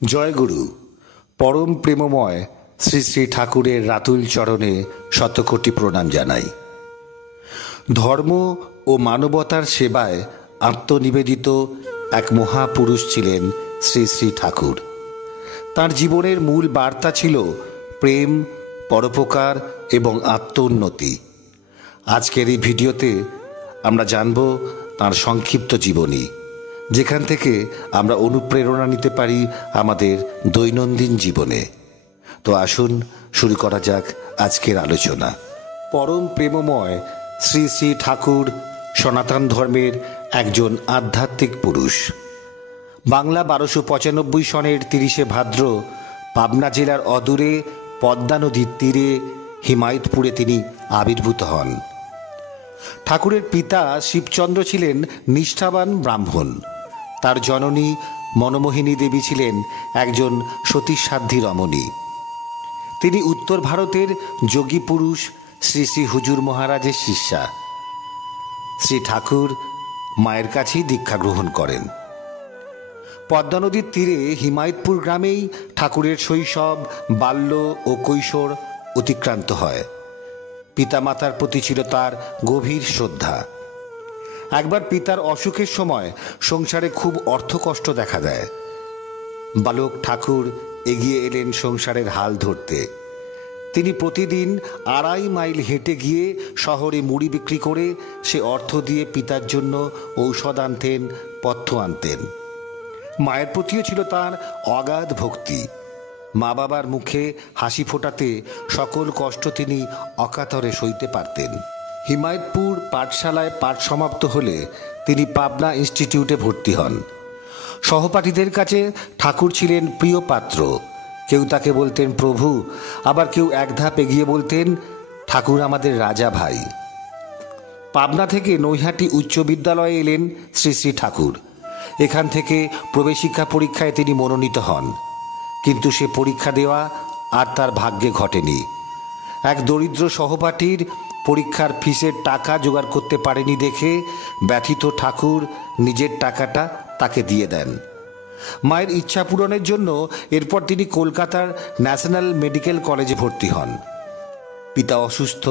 জয়গুরু। পরম প্রেমময় শ্রী শ্রী ঠাকুরের রাতুল চরণে শতকোটি প্রণাম জানাই। ধর্ম ও মানবতার সেবায় আত্মনিবেদিত এক মহাপুরুষ ছিলেন শ্রী শ্রী ঠাকুর। তাঁর জীবনের মূল বার্তা ছিল প্রেম, পরোপকার এবং আত্মোন্নতি। আজকের এই ভিডিওতে আমরা জানব তাঁর সংক্ষিপ্ত জীবনী, যেখান থেকে আমরা অনুপ্রেরণা নিতে পারি আমাদের দৈনন্দিন জীবনে। তো আসুন শুরু করা যাক আজকের আলোচনা। পরম প্রেমময় শ্রী শ্রী ঠাকুর সনাতন ধর্মের একজন আধ্যাত্মিক পুরুষ। বাংলা 1295 সনের 30শে ভাদ্র পাবনা জেলার অদূরে পদ্মা নদীর তীরে হিমায়তপুরে তিনি আবির্ভূত হন। ঠাকুরের পিতা শিবচন্দ্র ছিলেন নিষ্ঠাবান ব্রাহ্মণ। তার জননী মনমোহিনী দেবী ছিলেন একজন সতীসাধ্যী রমণী। তিনি উত্তর ভারতের যোগী পুরুষ শ্রী শ্রী হুজুর মহারাজের শিষ্যা। শ্রী ঠাকুর মায়ের কাছেই দীক্ষা গ্রহণ করেন। পদ্মা নদীর তীরে হিমায়তপুর গ্রামেই ঠাকুরের শৈশব, বাল্য ও কৈশোর অতিক্রান্ত হয়। পিতামাতার প্রতি ছিল তার গভীর শ্রদ্ধা। একবার পিতার অসুখের সময় সংসারে খুব অর্থকষ্ট দেখা দেয়। বালক ঠাকুর এগিয়ে এলেন সংসারের হাল ধরতে। তিনি প্রতিদিন 2.5 মাইল হেঁটে গিয়ে শহরে মুড়ি বিক্রি করে সে অর্থ দিয়ে পিতার জন্য ঔষধ আনতেন, পথ্য আনতেন। মায়ের প্রতিও ছিল তার অগাধ ভক্তি। মা বাবার মুখে হাসি ফোটাতে সকল কষ্ট তিনি অকাতরে সইতে পারতেন। হিমায়তপুর পাঠশালায় পাঠ সমাপ্ত হলে তিনি পাবনা ইনস্টিটিউটে ভর্তি হন। সহপাঠীদের কাছে ঠাকুর ছিলেন প্রিয় পাত্র। কেউ তাকে বলতেন প্রভু, আবার কেউ এক ধাপ এগিয়ে বলতেন ঠাকুর আমাদের রাজা ভাই। পাবনা থেকে নৈহাটি উচ্চ বিদ্যালয়ে এলেন শ্রী শ্রী ঠাকুর। এখান থেকে প্রবেশিকা পরীক্ষায় তিনি মনোনীত হন, কিন্তু সে পরীক্ষা দেওয়া আর তার ভাগ্যে ঘটেনি। এক দরিদ্র সহপাঠীর পরীক্ষার ফিসের টাকা জোগাড় করতে পারেনি দেখে ব্যথিত ঠাকুর নিজের টাকাটা তাকে দিয়ে দেন। মায়ের ইচ্ছা পূরণের জন্য এরপর তিনি কলকাতার ন্যাশনাল মেডিকেল কলেজে ভর্তি হন। পিতা অসুস্থ,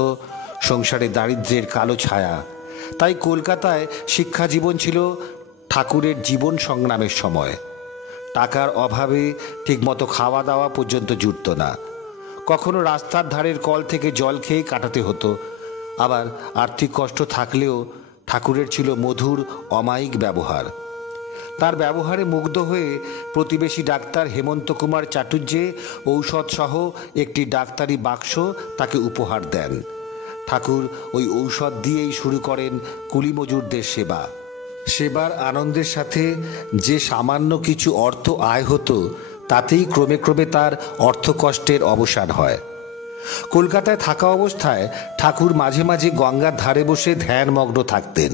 সংসারে দারিদ্র্যের কালো ছায়া। তাই কলকাতায় শিক্ষা জীবন ছিল ঠাকুরের জীবন সংগ্রামের সময়। টাকার অভাবে ঠিকমতো খাওয়া দাওয়া পর্যন্ত জুটত না। কখনো রাস্তার ধারের কল থেকে জল খেয়ে কাটাতে হতো। আবার আর্থিক কষ্ট থাকলেও ঠাকুরের ছিল মধুর অমায়িক ব্যবহার। তার ব্যবহারে মুগ্ধ হয়ে প্রতিবেশী ডাক্তার হেমন্ত কুমার চাটুর্যে ঔষধসহ একটি ডাক্তারি বাক্স তাকে উপহার দেন। ঠাকুর ওই ঔষধ দিয়েই শুরু করেন কুলি মজুরদের সেবা। সেবার আনন্দের সাথে যে সামান্য কিছু অর্থ আয় হতো, তাতেই ক্রমে ক্রমে তার অর্থকষ্টের অবসান হয়। কলকাতায় থাকা অবস্থায় ঠাকুর মাঝে মাঝে গঙ্গার ধারে বসে ধ্যানমগ্ন থাকতেন।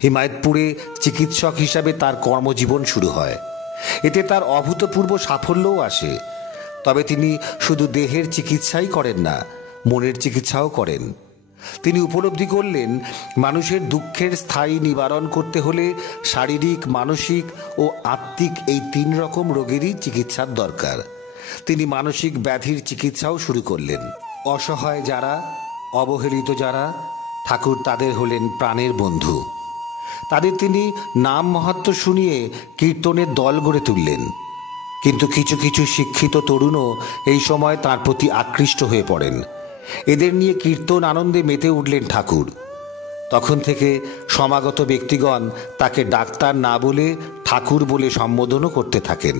হিমায়তপুরে চিকিৎসক হিসাবে তার কর্মজীবন শুরু হয়। এতে তার অভূতপূর্ব সাফল্যও আসে। তবে তিনি শুধু দেহের চিকিৎসাই করেন না, মনের চিকিৎসাও করেন। তিনি উপলব্ধি করলেন মানুষের দুঃখের স্থায়ী নিবারণ করতে হলে শারীরিক, মানসিক ও আত্মিক এই 3 রকম রোগেরই চিকিৎসার দরকার। তিনি মানসিক ব্যাধির চিকিৎসাও শুরু করলেন। অসহায় যারা, অবহেলিত যারা, ঠাকুর তাদের হলেন প্রাণের বন্ধু। তাদের তিনি নাম মাহাত্ম্য শুনিয়ে কীর্তনের দল গড়ে তুললেন। কিন্তু কিছু কিছু শিক্ষিত তরুণও এই সময় তার প্রতি আকৃষ্ট হয়ে পড়েন। এদের নিয়ে কীর্তন আনন্দে মেতে উঠলেন ঠাকুর। তখন থেকে সমাগত ব্যক্তিগণ তাকে ডাক্তার না বলে ঠাকুর বলে সম্বোধনও করতে থাকেন।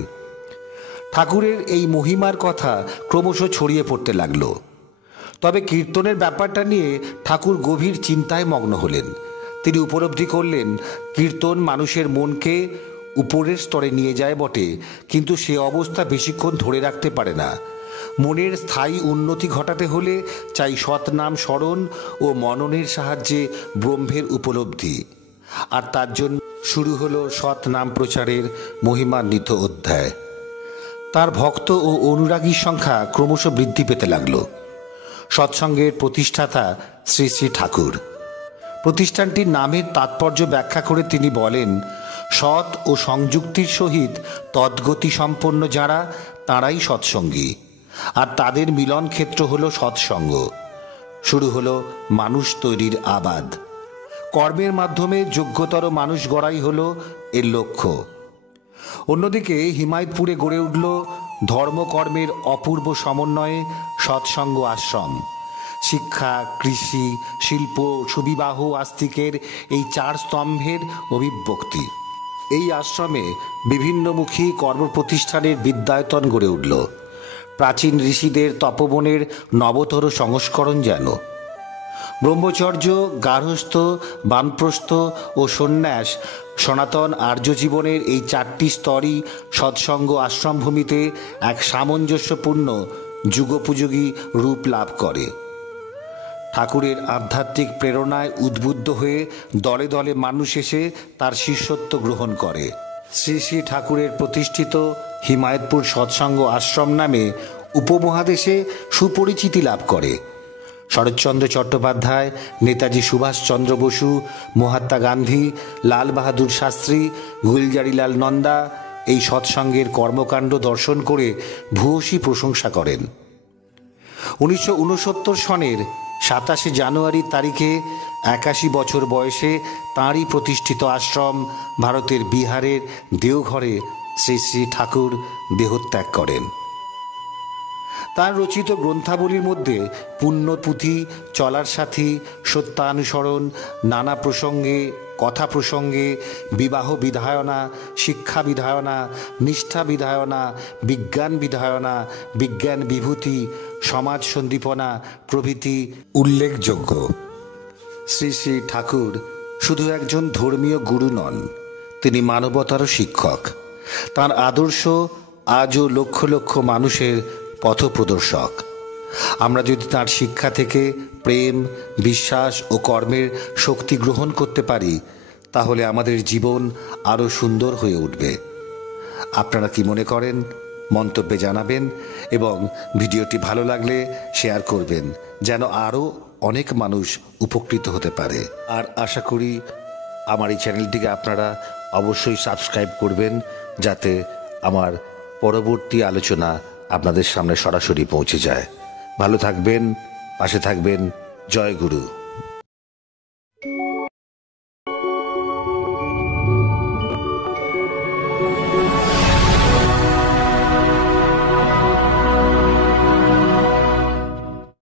ঠাকুরের এই মহিমার কথা ক্রমশ ছড়িয়ে পড়তে লাগল। তবে কীর্তনের ব্যাপারটা নিয়ে ঠাকুর গভীর চিন্তায় মগ্ন হলেন। তিনি উপলব্ধি করলেন কীর্তন মানুষের মনকে উপরের স্তরে নিয়ে যায় বটে, কিন্তু সে অবস্থা বেশিক্ষণ ধরে রাখতে পারে না। মনের স্থায়ী উন্নতি ঘটাতে হলে চাই সৎনাম স্মরণ ও মননের সাহায্যে ব্রহ্মের উপলব্ধি। আর তার জন্য শুরু হলো সৎনাম প্রচারের মহিমান্বিত অধ্যায়। তার ভক্ত ও অনুরাগীর সংখ্যা ক্রমশ বৃদ্ধি পেতে লাগল। সৎসঙ্গের প্রতিষ্ঠাতা শ্রী শ্রী ঠাকুর। প্রতিষ্ঠানটির নামের তাৎপর্য ব্যাখ্যা করে তিনি বলেন, সৎ ও সংযুক্তির সহিত তদ্গতি সম্পন্ন যারা, তাঁরাই সৎসঙ্গী, আর তাদের মিলন ক্ষেত্র হল সৎসঙ্গ। শুরু হলো মানুষ তৈরির আবাদ। কর্মের মাধ্যমে যোগ্যতর মানুষ গড়াই হলো এর লক্ষ্য। অন্যদিকে হিমায়তপুরে গড়ে উঠল ধর্মকর্মের অপূর্ব সমন্বয়ে সৎসঙ্গ আশ্রম। শিক্ষা, কৃষি, শিল্প, সুবিবাহ, আস্তিকের এই চার স্তম্ভের অভিব্যক্তি। এই আশ্রমে বিভিন্নমুখী কর্মপ্রতিষ্ঠানের বিদ্যায়তন গড়ে উঠল। প্রাচীন ঋষিদের তপবনের নবতর সংস্করণ যেন। ব্রহ্মচর্য, গার্হস্থ্য, বানপ্রস্থ ও সন্ন্যাস সনাতন আর্য জীবনের এই চারটি স্তরই সৎসঙ্গ আশ্রমভূমিতে এক সামঞ্জস্যপূর্ণ যুগোপযোগী রূপ লাভ করে। ঠাকুরের আধ্যাত্মিক প্রেরণায় উদ্বুদ্ধ হয়ে দলে দলে মানুষ এসে তার শিষ্যত্ব গ্রহণ করে। শ্রী শ্রী ঠাকুরের প্রতিষ্ঠিত হিমায়তপুর সৎসঙ্গ আশ্রম নামে উপমহাদেশে সুপরিচিতি লাভ করে। শরৎচন্দ্র চট্টোপাধ্যায়, নেতাজি সুভাষচন্দ্র বসু, মহাত্মা গান্ধী, লাল বাহাদুর শাস্ত্রী, গুলজারিলাল নন্দা এই সৎসঙ্গের কর্মকাণ্ড দর্শন করে ভূয়সী প্রশংসা করেন। 1969 সনের 27 জানুয়ারি তারিখে 81 বছর বয়সে তাঁরই প্রতিষ্ঠিত আশ্রম ভারতের বিহারের দেওঘরে শ্রী শ্রী ঠাকুর দেহত্যাগ করেন। তাঁর রচিত গ্রন্থাবলীর মধ্যে পুণ্যপুঁথি, চলার সাথী, সত্যানুসরণ, নানা প্রসঙ্গে, কথা প্রসঙ্গে, বিবাহ বিধায়না, শিক্ষা বিধায়না, নিষ্ঠা বিধায়না, বিজ্ঞান বিধায়না, বিজ্ঞান বিভূতি, সমাজ সন্দীপনা প্রভৃতি উল্লেখযোগ্য। শ্রী শ্রী ঠাকুর শুধু একজন ধর্মীয় গুরু নন, তিনি মানবতারও শিক্ষক। তাঁর আদর্শ আজও লক্ষ লক্ষ মানুষের পথপ্রদর্শক। আমরা যদি তাঁর শিক্ষা থেকে প্রেম, বিশ্বাস ও কর্মের শক্তি গ্রহণ করতে পারি, তাহলে আমাদের জীবন আরও সুন্দর হয়ে উঠবে। আপনারা কি মনে করেন? মন্তব্যে জানাবেন এবং ভিডিওটি ভালো লাগলে শেয়ার করবেন, যেন আরও অনেক মানুষ উপকৃত হতে পারে। আর আশা করি আমার এই চ্যানেলটিকে আপনারা অবশ্যই সাবস্ক্রাইব করবেন, যাতে আমার পরবর্তী আলোচনা আপনাদের সামনে সরাসরি পৌঁছে যায়। ভালো থাকবেন, পাশে থাকবেন। জয় গুরু।